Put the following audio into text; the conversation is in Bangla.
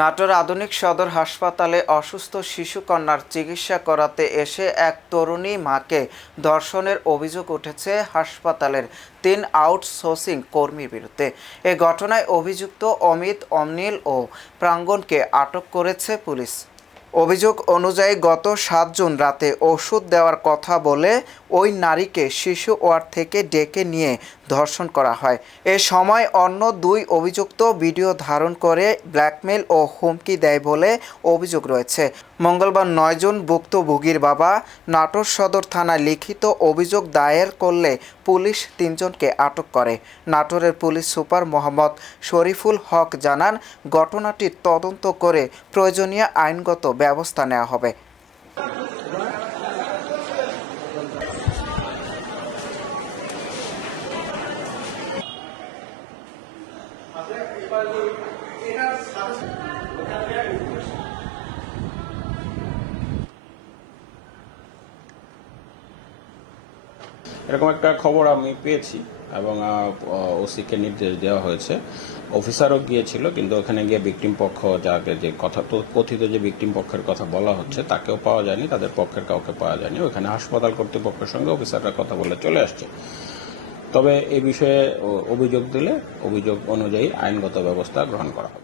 নাটোর আধুনিক সদর হাসপাতালে অসুস্থ শিশুকন্যার চিকিৎসা করাতে এসে এক তরুণী মাকে ধর্ষণের অভিযোগ উঠেছে হাসপাতালের ৩ আউটসোর্সিং কর্মীর বিরুদ্ধে। এ ঘটনায় অভিযুক্ত অমিত, অনিল ও প্রাঙ্গণকে আটক করেছে পুলিশ। অভিযোগ অনুযায়ী গত ৭ জুন রাতে ওষুধ দেওয়ার কথা বলে ওই নারীকে শিশু ওয়ার্ড থেকে ডেকে নিয়ে ধর্ষণ করা হয়। এ সময় অন্য ২ অভিযুক্ত ভিডিও ধারণ করে ব্ল্যাকমেল ও হুমকি দেয় বলে অভিযোগ রয়েছে। মঙ্গলবার ৯ জুন ভুক্তভোগীর বাবা নাটোর সদর থানায় লিখিত অভিযোগ দায়ের করলে পুলিশ ৩ জনকে আটক করে। নাটোরের পুলিশ সুপার মোহাম্মদ শরীফুল হক জানান, ঘটনাটির তদন্ত করে প্রয়োজনীয় আইনগত ব্যবস্থা নেওয়া হবে। এরকম একটা খবর আমি পেয়েছি এবং ওসিকে নির্দেশ দেওয়া হয়েছে। অফিসারও গিয়েছিল, কিন্তু ওখানে গিয়ে ভিকটিম পক্ষ যাকে যে কথা কথিত যে ভিকটিম পক্ষের কথা বলা হচ্ছে তাকেও পাওয়া যায়নি, তাদের পক্ষের কাউকে পাওয়া যায়নি। ওখানে হাসপাতাল কর্তৃপক্ষের সঙ্গে অফিসাররা কথা বলে চলে আসছে। তবে এই বিষয়ে অভিযোগ দিলে অভিযোগ অনুযায়ী আইনগত ব্যবস্থা গ্রহণ করা হবে।